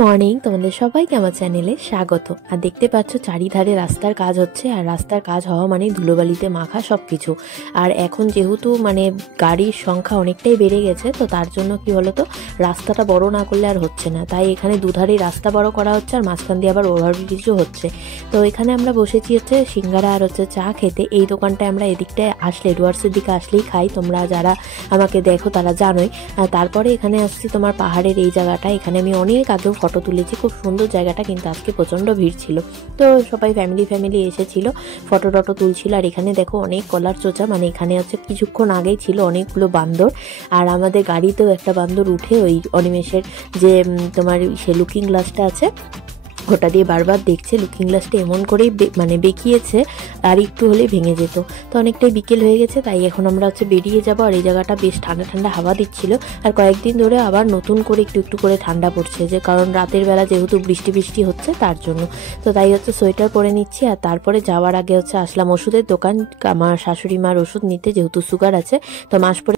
Morning, তোমাদের সবাইকে আমার চ্যানেলে স্বাগত। আর দেখতে পাচ্ছ চারিধারে রাস্তার কাজ হচ্ছে, আর রাস্তার কাজ হওয়া মানে ধুলোবালিতে মাখা সব কিছু। আর এখন যেহেতু গাড়ির সংখ্যা অনেকটাই বেড়ে গেছে, তো তার জন্য কি বলতো, রাস্তাটা বড় না করলে আর হচ্ছে না। তাই এখানে দুধারেই রাস্তা বড় করা হচ্ছে, আর মাঝখান দিয়ে আবার ওভারব্রিজও হচ্ছে। তো এখানে আমরা বসেছি হচ্ছে সিঙ্গারা আর হচ্ছে চা খেতে। এই দোকানটায় আমরা এদিকটায় আসলে, ডুয়ার্সের দিকে আসলেই খাই, তোমরা যারা আমাকে দেখো তারা জানোই। আর তারপরে এখানে আসছি তোমার পাহাড়ের এই জায়গাটা। এখানে আমি অনেক আগেও ফটো তুলেছি, খুব সুন্দর জায়গাটা, কিন্তু আজকে প্রচণ্ড ভিড় ছিল। তো সবাই ফ্যামিলি এসেছিল, ফটো টটো তুলছিল। আর এখানে দেখো অনেক কলার চোচা, এখানে হচ্ছে কিছুক্ষণ আগেই ছিল অনেকগুলো বান্দর। আর আমাদের গাড়িতেও একটা বান্দর উঠে ওই অনিমেষের যে তোমার সে লুকিং গ্লাসটা আছে ওটা দিয়ে বারবার দেখছে। লুকিং গ্লাসটা এমন করেই বেঁকিয়েছে, আর একটু হলে ভেঙে যেত। তো অনেকটাই বিকেল হয়ে গেছে, তাই এখন আমরা হচ্ছে বেরিয়ে যাবো। আর এই জায়গাটা বেশ ঠান্ডা ঠান্ডা হাওয়া দিচ্ছিল, আর কয়েকদিন ধরে আবার নতুন করে একটু একটু করে ঠান্ডা পড়ছে, যে কারণ রাতের বেলা যেহেতু বৃষ্টি হচ্ছে তার জন্য। তো তাই হচ্ছে সোয়েটার পরে নিচ্ছি। আর তারপরে যাওয়ার আগে হচ্ছে আসলাম ওষুধের দোকান, আমার শাশুড়ি মার ওষুধ নিতে, যেহেতু সুগার আছে। তো মাস পরে